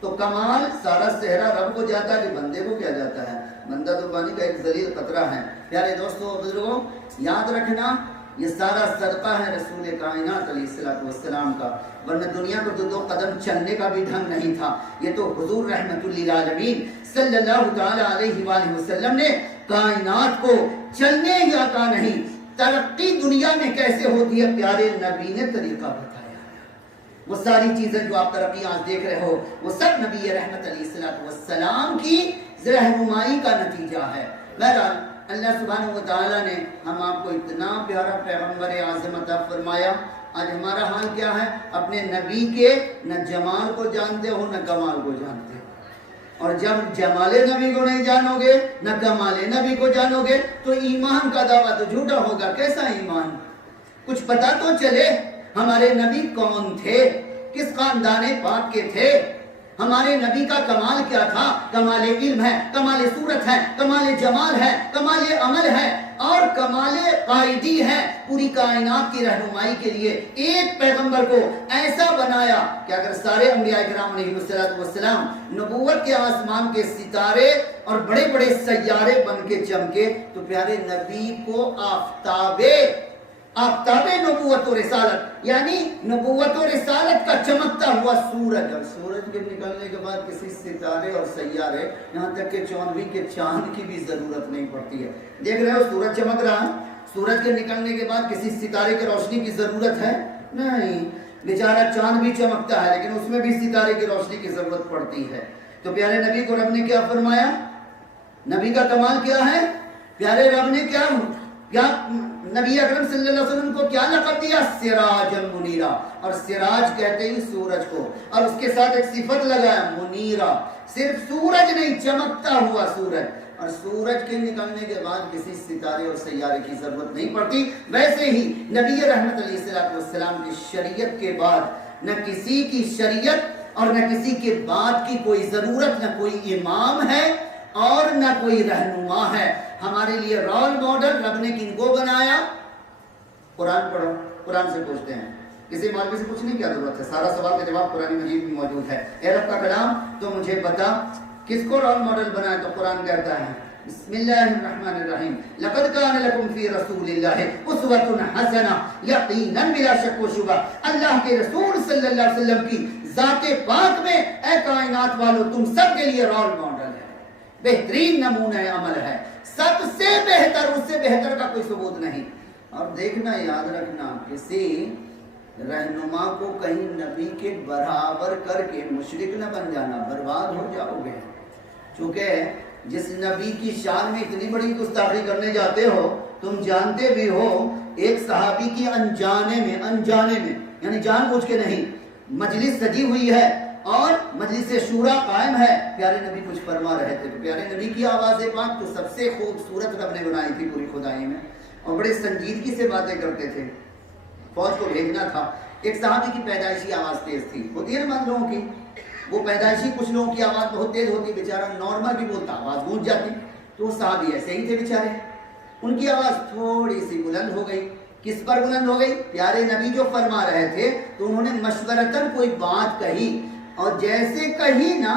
تو کمال سارا صحرا رب کو جاتا ہے کہ بندے کو کیا جاتا ہے؟ بندہ تو پانی کا ایک ذلیل قطرہ ہے. پیارے دوستو بزرگوں یاد رکھنا یہ سارا صدقہ ہے رسول کائنات علیہ السلام کا، ورنہ دنیا کو تو 2 قدم چلنے کا بھی ڈھنگ نہیں تھا. یہ تو حضور رحمت للعالمین صلی اللہ تعالی علیہ وآلہ وسلم نے کائنات کو چلنے یا کا نہیں ترقی دنیا میں کیسے ہوتی ہے پیارے نبی نے طریقہ بتایا. وہ ساری چیزیں جو آپ ترقی آج دیکھ رہے ہو وہ سب نبی رحمت علیہ السلام کی رہنمائی کا نتیجہ ہے. بہرحال اللہ سبحانہ و تعالیٰ نے ہم آپ کو اتنا پیارا پیغمبر اعظم عطا فرمایا. آج ہمارا حال کیا ہے؟ اپنے نبی کے نہ جمال کو جانتے ہو نہ کمال کو جانتے ہو. اور جب جمال نبی کو نہیں جانو گے نہ کمال نبی کو جانو گے تو ایمان کا دعویٰ تو جھوٹا ہوگا. کیسا ایمان؟ کچھ پتا تو چلے ہمارے نبی کون تھے، کس خاندان پاک کے تھے، ہمارے نبی کا کمال کیا تھا. کمال علم ہے، کمال صورت ہے، کمال جمال ہے، کمال عمل ہے اور کمال قائدی ہے. پوری کائنات کی رہنمائی کے لیے ایک پیغمبر کو ایسا بنایا کہ اگر سارے انبیاء کرام علیہ السلام نبوت کے آسمان کے ستارے اور بڑے بڑے سیارے بن کے چمکے تو پیارے نبی کو آفتاب نبوت و رسالت یعنی نبوت و رسالت کا چمکتا ہوا سورج، اور سورج کے نکلنے کے بعد کسی ستارے اور سیارے یہاں تک کہ 24 کے چاند کی بھی ضرورت نہیں پڑتی ہے. دیکھ رہے ہو سورج چمک رہا ہے، سورج کے نکلنے کے بعد کسی ستارے کی روشنی کی ضرورت ہے نہیں. بیچارہ چاند بھی چمکتا ہے لیکن اس میں بھی ستارے کی روشنی کی ضرورت پڑتی ہے. تو پیارے نبی کو رب نے کیا فرمایا؟ نبی کا کمال کیا ہے؟ پیارے رب نے کیا نبی اکرم صلی اللہ علیہ وسلم کو کیا لقب دیا؟ سراج منیرا. اور سراج کہتے ہی سورج کو، اور اس کے ساتھ ایک صفت لگایا منیرا. صرف سورج نہیں، چمکتا ہوا سورج. اور سورج کے نکلنے کے بعد کسی ستارے اور سیارے کی ضرورت نہیں پڑتی. ویسے ہی نبی رحمت علیہ السلام کی شریعت کے بعد نہ کسی کی شریعت اور نہ کسی کے بعد کی کوئی ضرورت، نہ کوئی امام ہے اور نہ کوئی رہنما ہے. ہمارے لیے رول ماڈل رب نے کن کو بنایا؟ قرآن پڑھو، قرآن سے پوچھتے ہیں. کسی مولوی سے پوچھنے کی کیا ضرورت ہے؟ سارا سوال کا جواب قرآن مجید میں موجود ہے. اے رب کا کلام تو مجھے بتا کس کو رول ماڈل بنایا؟ تو قرآن کہتا ہے بسم اللہ الرحمن الرحیم لقد کان لکم فی رسول اللہ اسوۃ حسنہ یقینا بلا شک و شبہ. اللہ کے رسول صلی اللہ علیہ وسلم کی ذات پاک میں اے کائنات والو تم سب کے لیے رول ماڈل ہے، بہترین نمونہ عمل ہے، سب سے بہتر، اس سے بہتر کا کوئی ثبوت نہیں. اور دیکھنا یاد رکھنا کسی رہنما کو کہیں نبی کے برابر کر کے مشرک نہ بن جانا، برباد ہو جاؤ گے. چونکہ جس نبی کی شان میں اتنی بڑی گستاخی کرنے جاتے ہو تم جانتے بھی ہو ایک صحابی کی انجانے میں یعنی جان بوجھ کے نہیں، مجلس سجی ہوئی ہے اور مجلس شورا قائم ہے، پیارے نبی کچھ فرما رہے تھے. پیارے نبی کی آواز پاک تو سب سے خوبصورت رب نے بنائی تھی پوری خدائی میں، اور بڑے سنجیدگی سے باتیں کرتے تھے. فوج کو بھیجنا تھا. ایک صحابی کی پیدائشی آواز تیز تھی، ہوتی ہے نا بعض لوگوں کی، وہ پیدائشی کچھ لوگوں کی آواز بہت تیز ہوتی، بیچارہ نارمل بھی بولتا آواز گونج جاتی. تو وہ صحابی ایسے ہی تھے بیچارے، ان کی آواز تھوڑی سی بلند ہو گئی. کس پر بلند ہو گئی؟ پیارے نبی جو فرما رہے تھے تو انہوں نے مشورتاً کوئی بات کہی، اور جیسے کہی نا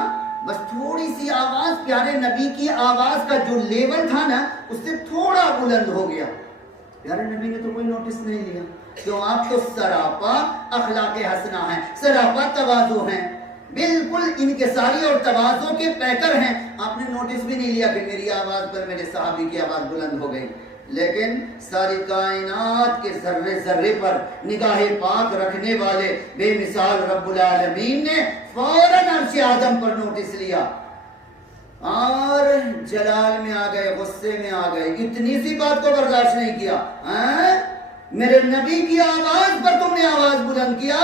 بس تھوڑی سی آواز پیارے نبی کی آواز کا جو لیول تھا نا اس سے تھوڑا بلند ہو گیا. پیارے نبی نے تو کوئی نوٹس نہیں لیا، تو آپ تو سراپا اخلاق حسنہ ہیں، سراپا تواضع ہیں، بالکل انکساری اور تواضع کے پیکر ہیں. آپ نے نوٹس بھی نہیں لیا کہ میری آواز پر میرے صحابی کی آواز بلند ہو گئی. لیکن ساری کائنات کے ذرے ذرے پر نگاہ پاک رکھنے والے بے مثال رب العالمین نے فوراً عرش اعظم پر نوٹس لیا اور جلال میں آ گئے، غصے میں آ گئے. اتنی سی بات کو برداشت نہیں کیا. میرے نبی کی آواز پر تم نے آواز بلند کیا،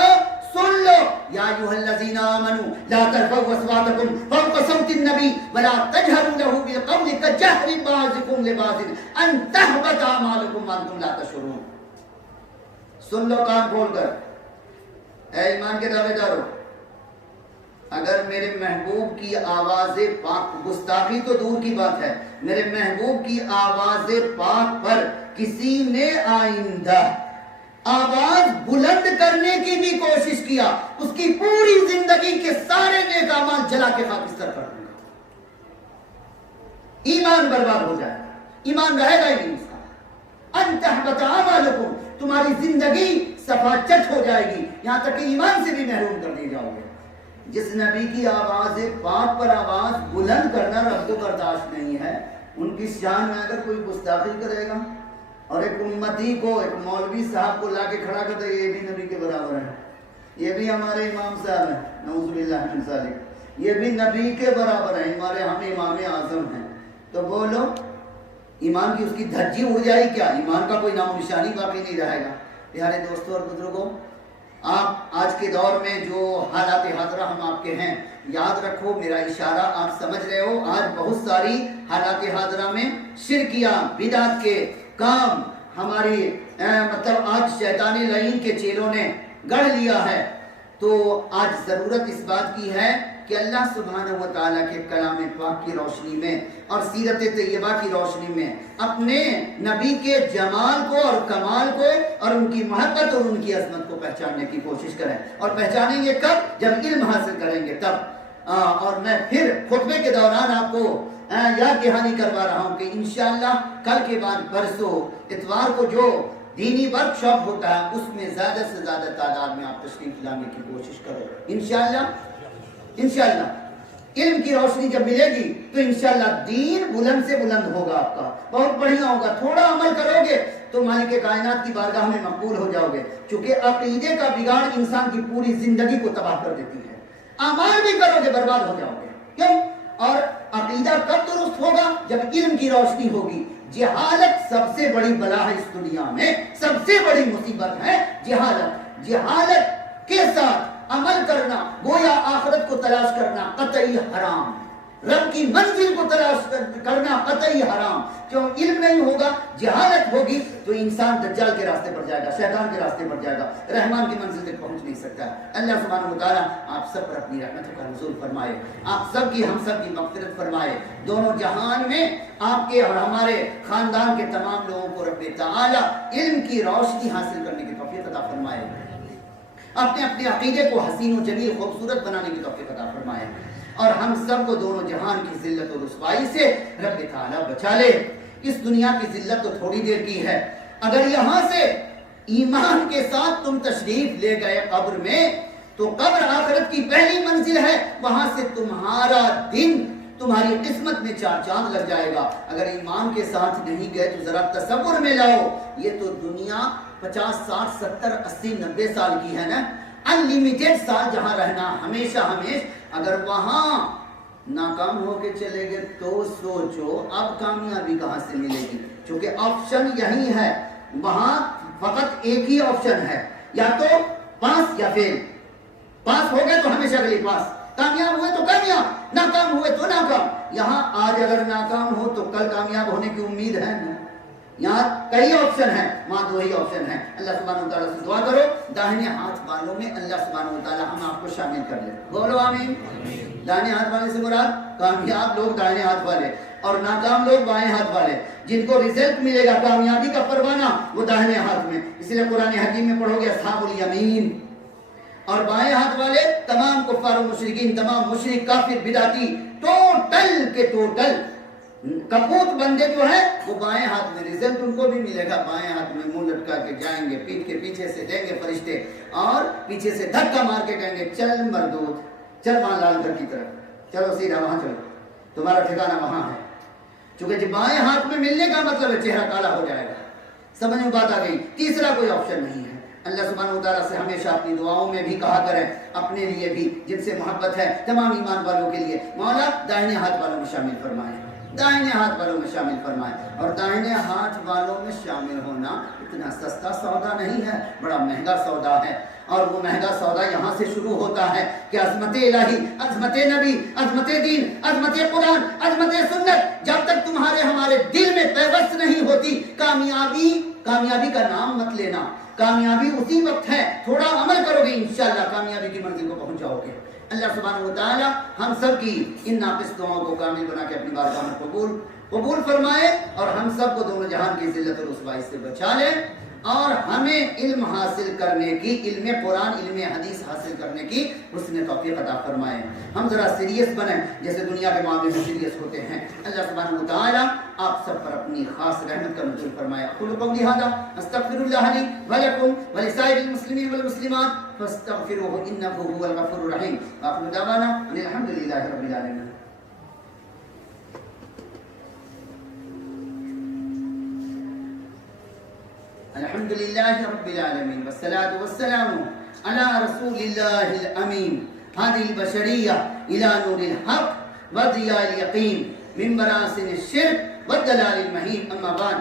سن لو. یا ایھا الذین آمنوا لا ترفعوا اصواتکم فوق صوت النبی ولا تجهروا له بالقول كجهر بعضکم لبعض ان تحبط اعمالکم وانتم لا تشعرون. سن لو کان کھول کر، اے ایمان کے دعوے دارو، اگر میرے محبوب کی آواز پاک، گستاخی تو دور کی بات ہے، میرے محبوب کی آواز پاک پر کسی نے آئندہ آواز بلند کرنے کی بھی کوشش کیا، اس کی پوری زندگی کے سارے نیک اعمال جلا کے خاکستر کر دوں گا، ایمان برباد ہو جائے گا، ایمان رہے گا ہی نہیں اس کا، ان تحبط اعمالکم، تمہاری زندگی صفا چٹ ہو جائے گی، یہاں تک کہ ایمان سے بھی محروم کر دیے جاؤ گے۔ جس نبی کی آواز پاک پر آواز بلند کرنا رب کو برداشت نہیں ہے، ان کی شان میں اگر کوئی گستاخی کرے گا اور ایک امتی کو، ایک مولوی صاحب کو لا کے کھڑا کر دے، یہ بھی نبی کے برابر ہے، یہ بھی ہمارے امام صاحب ہیں، نعوذ باللہ من ذالک، یہ بھی نبی کے برابر ہیں، ہمارے ہم امام اعظم ہیں، تو بولو ایمان کی اس کی دھجی اڑ جائے کیا؟ ایمان کا کوئی نام و نشانی باقی نہیں رہے گا۔ پیارے دوستوں اور بزرگوں، آپ آج کے دور میں جو حالات حاضرہ ہم آپ کے ہیں، یاد رکھو میرا اشارہ آپ سمجھ رہے ہو، آج بہت ساری حالات حاضرہ میں شرکیہ بدعت کے کام ہماری مطلب آج شیطانی لعین کے چیلوں نے گڑھ لیا ہے، تو آج ضرورت اس بات کی ہے کہ اللہ سبحانہ و تعالیٰ کے کلام پاک کی روشنی میں اور سیرت طیبہ کی روشنی میں اپنے نبی کے جمال کو اور کمال کو اور ان کی محبت اور ان کی عظمت کو پہچاننے کی کوشش کریں، اور پہچانیں گے کب؟ جب علم حاصل کریں گے تب۔ اور میں پھر خطبے کے دوران آپ کو یاد دہانی کروا رہا ہوں کہ انشاءاللہ کل کے بعد پرسوں اتوار کو جو دینی ورکشاپ ہوتا ہے اس میں زیادہ سے زیادہ تعداد میں آپ تشریف لانے کی کوشش کرو، انشاءاللہ علم کی روشنی جب ملے گی تو انشاءاللہ دین بلند سے بلند ہوگا، آپ کا بہت بڑھیا ہوگا، تھوڑا عمل کرو گے تو مالک کائنات کی بارگاہ میں مقبول ہو جاؤ گے، چونکہ عقیدے کا بگاڑ انسان کی پوری زندگی کو تباہ کر دیتی ہے، اعمال بھی کرو گے برباد ہو جاؤ گے، کیوں؟ اور عقیدہ کب درست ہوگا؟ جب علم کی روشنی ہوگی۔ جہالت سب سے بڑی بلا ہے اس دنیا میں، سب سے بڑی مصیبت ہے جہالت۔ جہالت کے ساتھ عمل کرنا گویا آخرت کو تلاش کرنا قطعی حرام، رب کی منزل کو تلاش کرنا قطعی حرام، کیوں؟ علم نہیں ہوگا، جہالت ہوگی تو انسان دجال کے راستے پر جائے گا، شیطان کے راستے پر جائے گا، رحمان کی منزل تک پہنچ نہیں سکتا۔ اللہ سبحانہ و تعالیٰ آپ سب پر اپنی رحمت کا نزول فرمائے، آپ سب کی ہم سب کی مغفرت فرمائے، دونوں جہان میں آپ کے اور ہمارے خاندان کے تمام لوگوں کو رب تعالیٰ علم کی روشنی حاصل کرنے کی توفیق عطا فرمائے، اپنے اپنے عقیدے کو حسین و جمیل خوبصورت بنانے کی توفیق عطا فرمائے، اور ہم سب کو دونوں جہان کی ذلت و رسوائی سے رب تعالیٰ بچا لے۔ اس دنیا کی ذلت تو تھوڑی دیر کی ہے، اگر یہاں سے ایمان کے ساتھ تم تشریف لے گئے قبر میں تو قبر آخرت کی پہلی منزل ہے، وہاں سے تمہارا دن تمہاری قسمت میں چار چاند لگ جائے گا۔ اگر ایمان کے ساتھ نہیں گئے تو ذرا تصور میں لاؤ، یہ تو دنیا 50 60 70 80 90 سال کی ہے نا، انلیمیٹڈ سال جہاں رہنا ہمیشہ اگر وہاں ناکام ہو کے چلے گئے تو سوچو اب کامیابی کہاں سے ملے گی، چونکہ آپشن یہی ہے، وہاں فقط ایک ہی آپشن ہے، یا تو پاس یا فیل، پاس ہو گئے تو ہمیشہ کے لیے پاس، کامیاب ہوئے تو کامیاب، ناکام ہوئے تو ناکام۔ یہاں آج اگر ناکام ہو تو کل کامیاب ہونے کی امید ہے نا، یہاں کئی آپشن ہیں، وہاں دو ہی آپشن ہیں۔ اللہ سبحانہ و تعالیٰ سے دعا کرو داہنے ہاتھ والوں میں اللہ سبحانہ و تعالیٰ ہم آپ کو شامل کر لے، بولو آمین۔ داہنے ہاتھ والے سے مراد کامیاب لوگ داہنے ہاتھ والے اور ناکام لوگ بائیں ہاتھ والے، جن کو رزلٹ ملے گا کامیابی کا پروانہ وہ داہنے ہاتھ میں، اس لیے قرآن حکیم میں پڑھو گے اصحاب الیمین، اور بائیں ہاتھ والے تمام کفار و مشرکین، تمام مشرک کافر بدعتی ٹوٹل کے ٹوٹل کپوت بندے جو ہیں وہ بائیں ہاتھ میں، رزلٹ ان کو بھی ملے گا بائیں ہاتھ میں، منہ لٹکا کے جائیں گے، پیٹ کے پیچھے سے دیں گے فرشتے اور پیچھے سے دھکا مار کے کہیں گے چل مردود، چل وہاں لال گھر کی طرف، چلو سیدھا وہاں چلو، تمہارا ٹھکانہ وہاں ہے۔ چونکہ جب بائیں ہاتھ میں ملنے کا مطلب ہے چہرہ کالا ہو جائے گا، سمجھ میں بات آ گئی۔ تیسرا کوئی آپشن نہیں ہے۔ اللہ سبحانہ و تعالیٰ سے ہمیشہ اپنی دعاؤں میں بھی کہا کریں، اپنے لیے بھی جن سے محبت ہے، تمام ایمان والوں کے لیے، مولا داہنے ہاتھ والوں میں شامل فرمائے، داہنے ہاتھ والوں میں شامل فرمائے۔ اور داہنے ہاتھ والوں میں شامل ہونا اتنا سستا سودا نہیں ہے، بڑا مہنگا سودا ہے، اور وہ مہنگا سودا یہاں سے شروع ہوتا ہے کہ عظمت الہی، عظمت نبی، عظمت دین، عظمت قرآن، عظمت سنت جب تک تمہارے ہمارے دل میں پیوست نہیں ہوتی، کامیابی کا نام مت لینا، کامیابی اسی وقت ہے، تھوڑا عمل کرو گے انشاءاللہ کامیابی کی منزل کو پہنچ جاؤ گے۔ اللہ سبحانہ و تعالی ہم سب کی ان ناقص دعاؤں کو کامل بنا کے اپنی بارگاہ میں قبول فرمائے اور ہم سب کو دونوں جہان کی ذلت اور رسوائی سے بچا لے اور ہمیں علم حاصل کرنے کی، علم قرآن، علم حدیث حاصل کرنے کی حسن توفیق عطا فرمائے. ہم ذرا سیریس بنیں جیسے دنیا کے معاملے میں سیریس ہوتے ہیں. اللہ سبحانہ و تعالی آپ سب پر اپنی خاص رحمت کا نزول فرمائے. اقول قولی ھذا استغفر اللہ لی ولکم ولسائر المسلمین والمسلمات فاستغفروه انه هو الغفور الرحیم. وآخر دعوانا ان الحمد للہ رب العالمین. الحمد لله رب العالمين والصلاة والسلام على رسول الله الأمين هذه البشرية إلى نور الحق وضياء اليقين من براثن الشرك والضلال المهين. أما بعد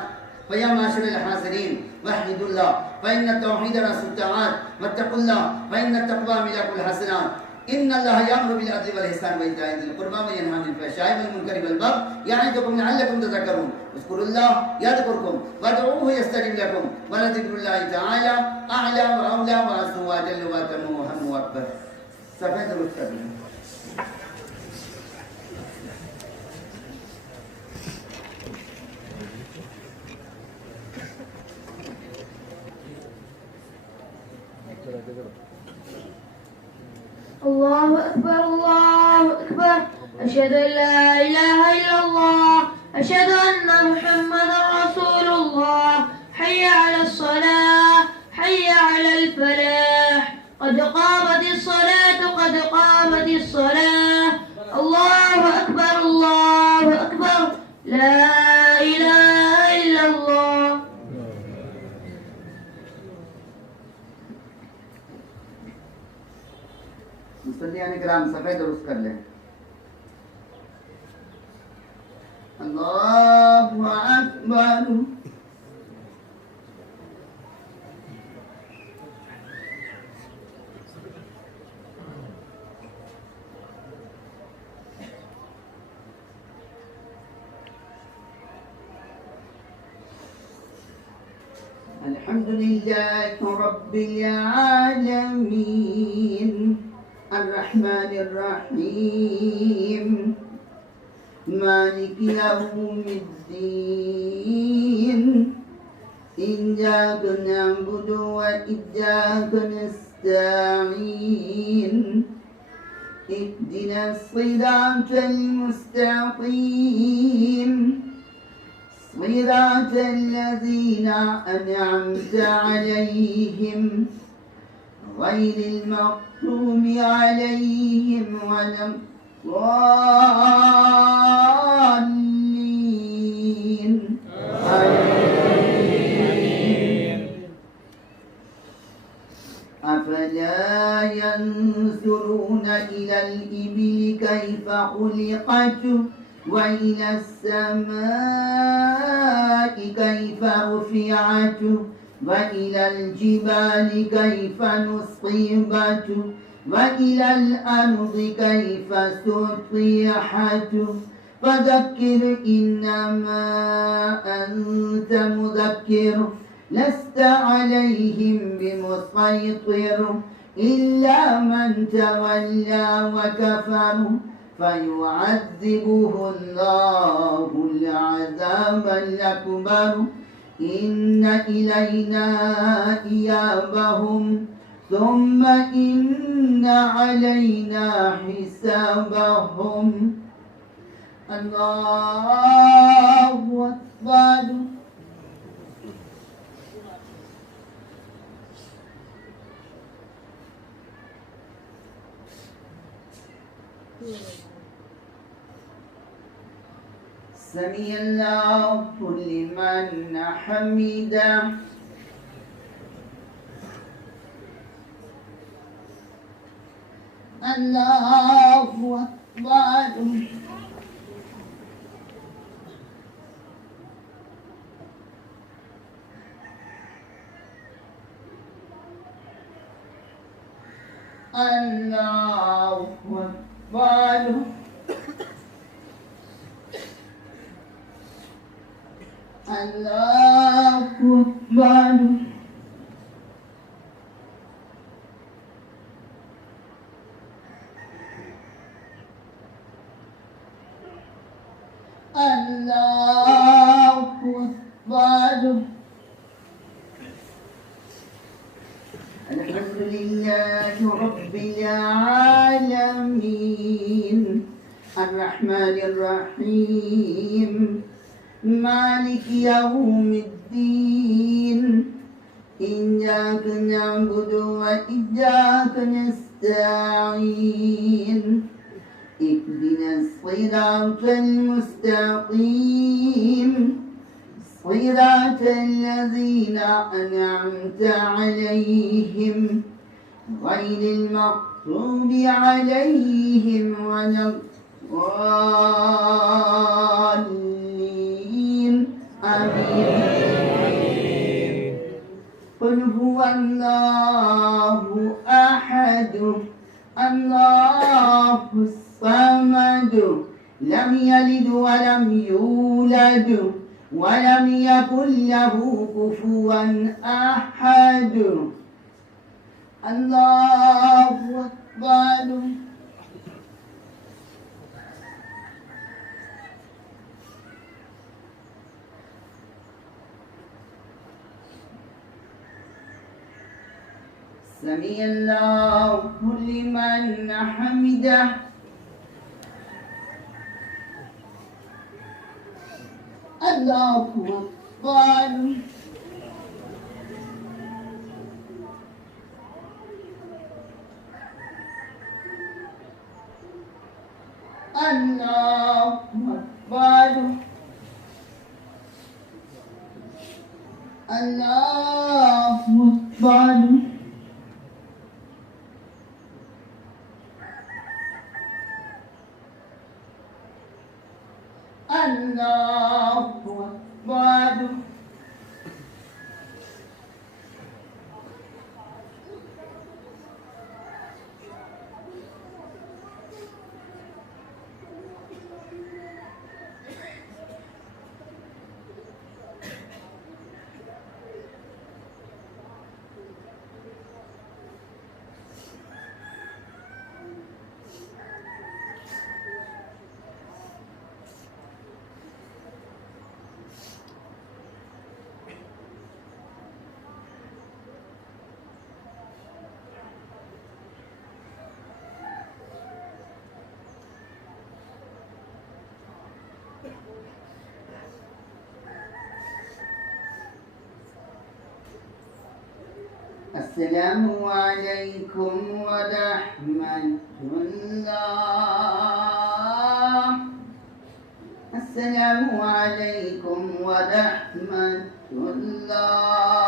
فيا معاشر الحاضرين وحدوا الله فإن التوحيد رأس الطاعات واتقوا الله فإن التقوى ملاك الحسنات. إن الله يأمر بالعدل والإحسان وإيتاء ذي القربى وينهى عن الفحشاء والمنكر والبغي يعظكم لعلكم تذكرون. اذكروا الله يذكركم وادعوه يستجب لكم ولذكر الله تعالى أعلى وأولى وأعز وأجل وأتم وأهم وأكبر. صفحة درست کریں. الله أكبر الله أكبر أشهد أن لا إله إلا الله أشهد أن محمدا رسول الله حي على الصلاة حي على الفلاح قد قامت الصلاة قد قامت الصلاة. الله أكبر الله أكبر لا إله إلا الله. مصلیان کرام صفحہ درست کر لیں. اللہ اکبر. الحمد لله رب العالمين الرحمن الرحيم مالك يوم الدين إياك نعبد وإياك نستعين اهدنا الصراط المستقيم صراط الذين أنعمت عليهم غير المغضوب عليهم ولا الضالين. آمين. أفلا ينظرون إلى الإبل كيف خلقت وإلى السماء كيف رفعت وإلى الجبال كيف نصبت وإلى الأرض كيف سطحت. فذكر إنما أنت مذكر لست عليهم بمسيطر إلا من تولى وكفر فيعذبه الله العذاب الأكبر. إن إلينا إيابهم ثم إن علينا حسابهم. الله أكبر. سمع الله لمن حمده. الله أكبر. الله أكبر. الله أكبر. الله أكبر. الحمد لله رب العالمين الرحمن الرحيم مالك يوم الدين إياك نعبد وإياك نستعين اهدنا الصراط المستقيم صراط الذين أنعمت عليهم غير المغضوب عليهم ولا الضالين آمين. قل هو الله أحد الله الصمد لم يلد ولم يولد ولم يكن له كفوا أحد. الله أكبر. سمع الله لمن حمده. الله أكبر. الله أكبر. الله أكبر. الله أكبر. السلام عليكم ورحمة الله. السلام عليكم ورحمة الله.